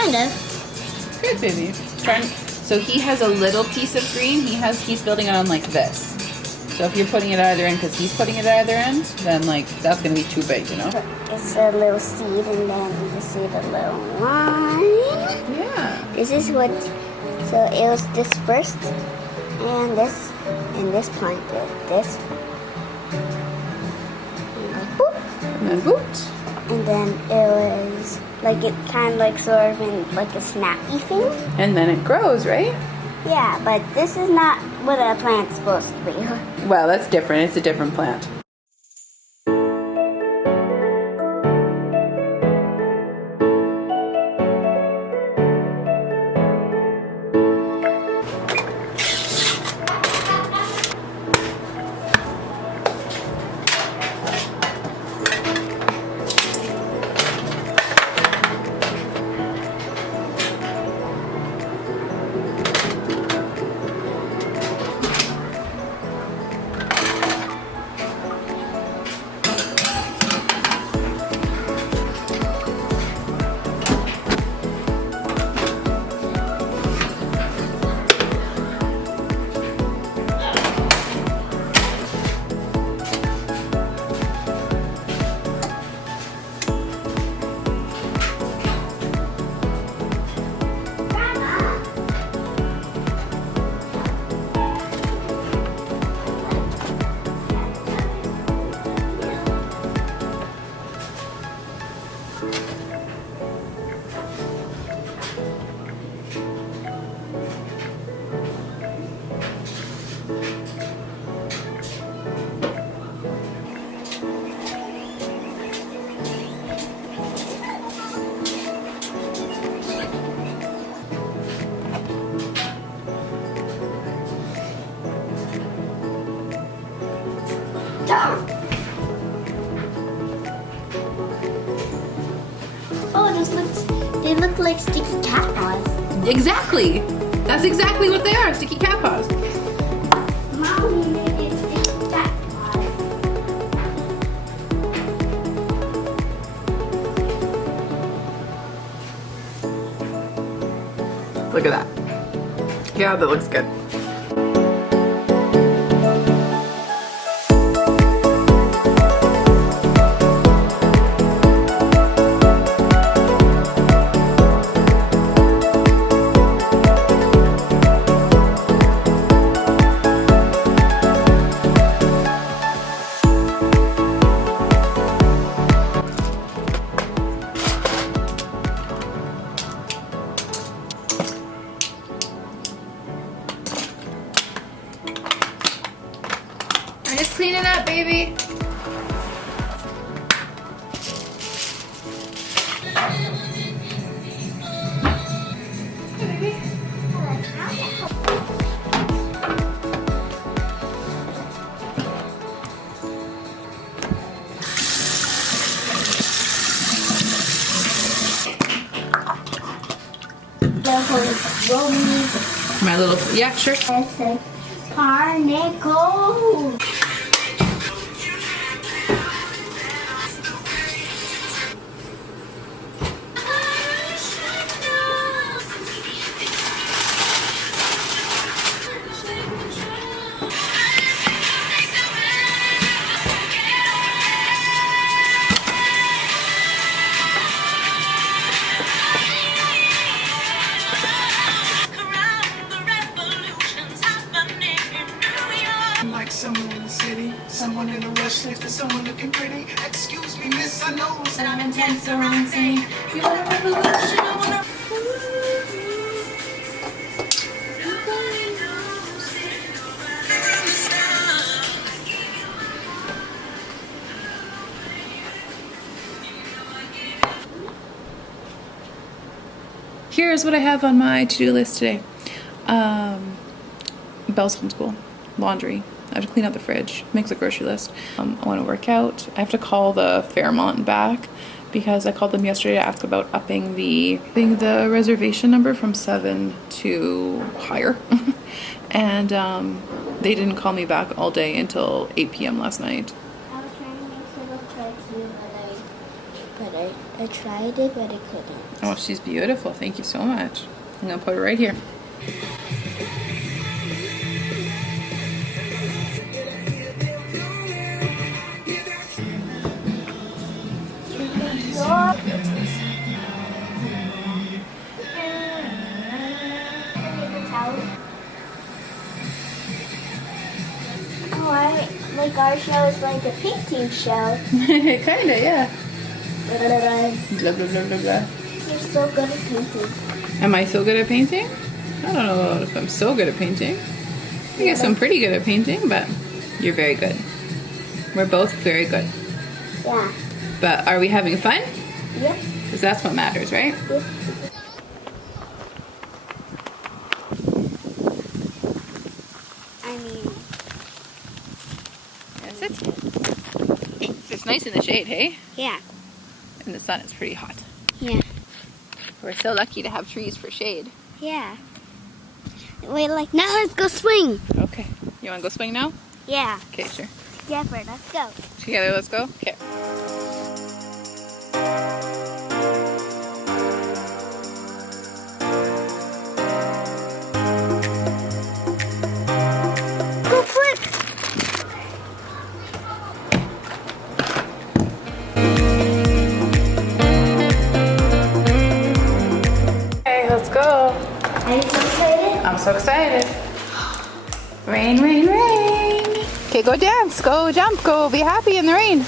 Kind of. Good, baby. So he has a little piece of green. He's building it on like this. So if you're putting it either end because he's putting it either end, then like that's gonna be too big, you know? It's a little seed and then you see the little line. Yeah. This is what, so it was this first and this planted this. And then boot. And then it was like it kind of like sort of in like a snappy thing. And then it grows, right? Yeah, but this is not what a plant's supposed to be. Well, that's different. It's a different plant. Oh, they look like sticky cat paws. Exactly. That's exactly what they are, sticky cat paws. Mommy made it sticky cat paws. Look at that. Yeah, that looks good. Just clean it up, baby. My little, yeah, sure. Barnacle. Like someone in the city, someone in a rush next to someone looking pretty. Excuse me, miss, I know that I'm intense or insane. You want a revolution, I want a... Here's what I have on my to-do list today. Bell's homeschool, laundry. I have to clean out the fridge, make the grocery list. I want to work out. I have to call the Fairmont back because I called them yesterday to ask about upping the reservation number from 7 to higher. And they didn't call me back all day until 8 p.m. last night. I was trying to make it look like you, but I tried it, but I couldn't. Oh, she's beautiful. Thank you so much. I'm gonna put her right here. Oh, like our show is like a painting show. Kinda, yeah. You're Blah, blah, blah, blah, blah. so good at painting. Am I so good at painting? I don't know if I'm so good at painting. I guess I'm pretty good at painting, but you're very good. We're both very good. Yeah. But are we having fun? Yep. Because that's what matters, right? Yep. I mean, That's it. It's nice in the shade, hey? yeah. In the sun, it's pretty hot. Yeah. We're so lucky to have trees for shade. Yeah. Wait, like, now let's go swing. Okay. You want to go swing now? Yeah. Okay, sure. Jeffrey, let's go. Together, let's go? Okay. Go quick. Okay, let's go. Are you so excited? I'm so excited. Rain, rain, rain. Okay, go dance, go jump, go be happy in the rain.